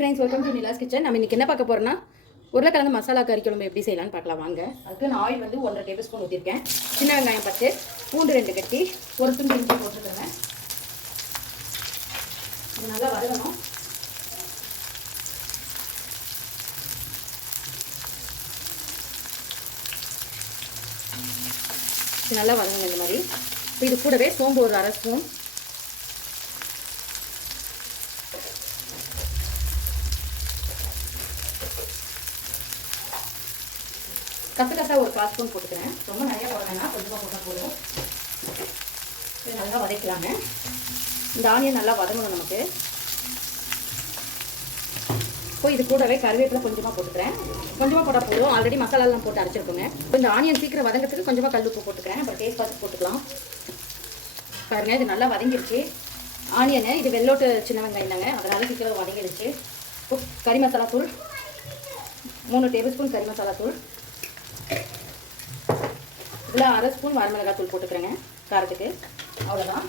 Friends welcome to Nila's kitchen நம்ம இன்றைக்கி என்ன பார்க்க போகிறோம்னா உருளைக்கிழங்கு மசாலா கறி குழம்பு எப்படி செய்யலாம்னு பார்க்கலாம். வாங்க. அதுக்கு நான் ஆயில் வந்து ஒன்றரை டேபிள் ஸ்பூன் ஊற்றிருக்கேன் சின்ன வெங்காயம் பத்து பூண்டு ரெண்டு கட்டி ஒரு துண்டு இஞ்சி போட்டுருக்கேன் இது நல்லா வதங்கணும். நல்லா வதங்கணும் இந்த மாதிரி. இப்போ இது கூடவே சோம்பு ஒரு அரை ஸ்பூன். கசகசா ஒரு கால் ஸ்பூன் போட்டுக்கிறேன். ரொம்ப நிறையா போட வேணாம். கொஞ்சமாக போட்டால் போதும். இது நல்லா வதக்கலாங்க. இந்த ஆனியன் நல்லா வதங்கணும் நமக்கு. இப்போ இது கூடவே கருவேப்பிலை கொஞ்சமாக போட்டுக்கிறேன். கொஞ்சமாக போட்டால் போதும். ஆல்ரெடி மசாலாலாம் போட்டு அரைச்சிருக்கோங்க. இப்போ இந்த ஆனியன் சீக்கிரம் வதங்கிறதுக்கு கொஞ்சமாக கல் உப்பு போட்டுக்கிறேன். அப்புறம் டேஸ்ட் பார்த்து போட்டுக்கலாம். பாருங்கள் இது நல்லா வதங்கிருச்சு. ஆனியனு இது வெள்ளோட்டு சின்ன வெங்காயம் தாங்க. அதனால் சீக்கிரம் வதங்கிடுச்சு இப்போ கறி மசாலா தூள். மூணு டேபிள் ஸ்பூன் கறி மசாலா தூள். இதில் அரை ஸ்பூன் வரமிளகாய் தூள் போட்டுக்கிறேங்க காரத்துக்கு. அவ்வளோதான்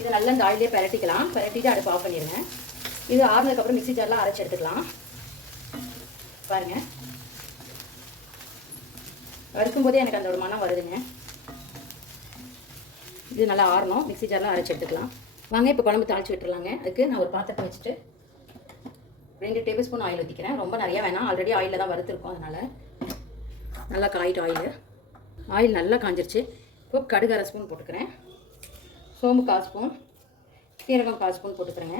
இதை நல்லா இந்த ஆயிலே பரட்டிக்கலாம். பரட்டிட்டு அடுப்பு ஆஃப் பண்ணிடுங்க இது ஆறுனதுக்கப்புறம் மிக்சி ஜார்லாம் அரைச்சி எடுத்துக்கலாம். பாருங்கள் வறுக்கும்போதே எனக்கு அந்த ஒரு மனம் வருதுங்க. இது நல்லா ஆறணும். மிக்சி ஜார்லாம் அரைச்சி எடுத்துக்கலாம். வாங்க இப்போ குழம்பு தாளிச்சு விட்டுருலாங்க அதுக்கு நான் ஒரு பாத்திரத்தை வச்சுட்டு ரெண்டு டேபிள் ஸ்பூன் ஆயில் ஊற்றிக்கிறேன் ரொம்ப நிறையா வேணாம். ஆல்ரெடி ஆயிலில் தான் வறுத்துருக்கோம் அதனால். நல்லா காயிட்டு ஆயில் ஆயில் நல்லா காஞ்சிருச்சு. இப்போ கடுகு அரை ஸ்பூன் போட்டுக்கிறேன். சோம்பு கால் ஸ்பூன் சீரகம் கால் ஸ்பூன் போட்டுக்கிறேங்க.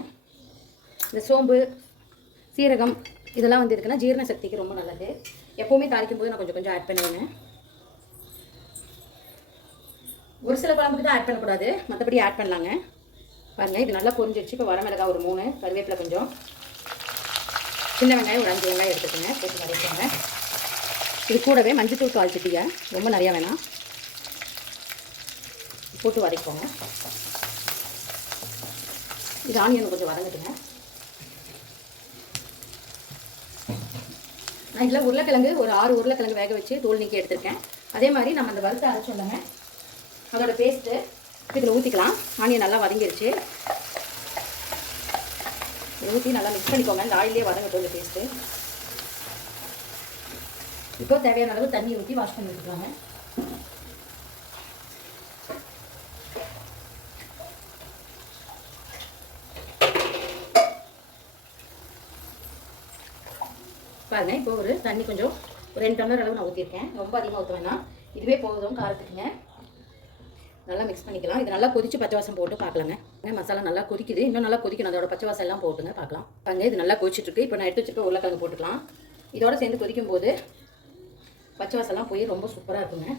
இந்த சோம்பு சீரகம் இதெல்லாம் வந்து இருக்குன்னா ஜீரண சக்திக்கு ரொம்ப நல்லது. எப்போவுமே தாளிக்கும் போது நான் கொஞ்சம் கொஞ்சம் ஆட் பண்ணுவேன் ஒரு சில குழம்புக்கு தான் ஆட் பண்ணக்கூடாது. மற்றபடி ஆட் பண்ணலாங்க. பாருங்கள் இது நல்லா பொரிஞ்சிருச்சு. இப்போ வரமிளகாய் ஒரு மூணு கருவேப்பிலை கொஞ்சம். சின்ன வெங்காயம் ஒரு அஞ்சு வெங்காயம் எடுத்துக்கோங்க. போட்டு வரைக்கோங்க இது கூடவே மஞ்சத்தூள் கால் சிட்டியை ரொம்ப நிறையா வேணாம். போட்டு வதக்கிக்கோங்க இது ஆனியன் கொஞ்சம் வதங்கட்டுங்க. நான் இதில் உருளைக்கிழங்கு ஒரு ஆறு உருளைக்கிழங்கு வேக வச்சு தோல் நீக்கி எடுத்திருக்கேன். அதே மாதிரி நம்ம அந்த வறுத்த அரைச்சோல்லங்க அதோட பேஸ்ட்டு இதில் ஊற்றிக்கலாம் ஆனியன் நல்லா வதங்கிருச்சு. ஊற்றி நல்லா மிக்ஸ் பண்ணிக்கோங்க. இந்த ஆயிலே வதங்கட்டும் இந்த பேஸ்ட்டு இப்போ தேவையான அளவு தண்ணி ஊற்றி வாஷ் பண்ணி வச்சுக்கலாங்க பாருங்க இப்போ ஒரு தண்ணி கொஞ்சம் ரெண்டு டம்ளர் அளவு நான் ஊற்றிருக்கேன் ரொம்ப அதிகமாக ஊற்ற வேணாம். இதுவே போதும் காரத்துக்குங்க. நல்லா மிக்ஸ் பண்ணிக்கலாம். இது நல்லா கொதிச்சு பச்சை வாசம் போட்டு பார்க்கலாங்க. மசாலா நல்லா கொதிக்குது. இன்னும் நல்லா கொதிக்கணும். அதோட பச்சை வாசம் எல்லாம் போட்டுங்க பார்க்கலாம். பாருங்க இது நல்லா கொதிச்சுட்டு இருக்கு. இப்போ நான் எடுத்து வச்சுட்டு உருளைக்கிழங்கு போட்டுக்கலாம். இதோட சேர்ந்து கொதிக்கும் போது பச்சை வாசலாம் போய் ரொம்ப சூப்பராக இருக்குங்க.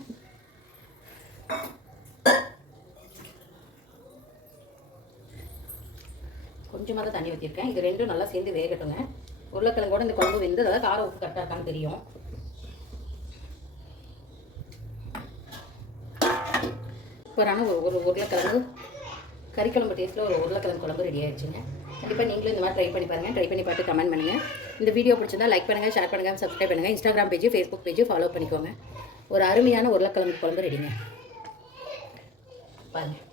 கொஞ்சமாக தான் தண்ணி ஊற்றிருக்கேன் இது ரெண்டும் நல்லா சேர்ந்து வேகட்டுங்க. உருளைக்கிழங்கோட இந்த குழம்பு வெந்து அதாவது காரம் உப்பு கரெக்டாக இருக்கான்னு தெரியும். சூப்பரான ஒரு ஒரு உருளைக்கிழங்கு. கறிக்குழம்பு டேஸ்ட்டில் ஒரு உருளைக்கிழங்கு குழம்பு ரெடி ஆயிடுச்சுங்க. கண்டிப்பாக நீங்களும் இந்த மாதிரி ட்ரை பண்ணி பாருங்கள் ட்ரை பண்ணி பார்த்து கமெண்ட் பண்ணுங்கள் இந்த வீடியோ பிடிச்சிருந்தா லைக் பண்ணுங்கள் ஷேர் பண்ணுங்கள் சப்ஸ்கிரைப் பண்ணுங்கள் Instagram page Facebook page follow பண்ணிக்கோங்க. ஒரு அருமையான உருளைக்கிழங்கு குழம்பு ரெடிங்க பாருங்கள்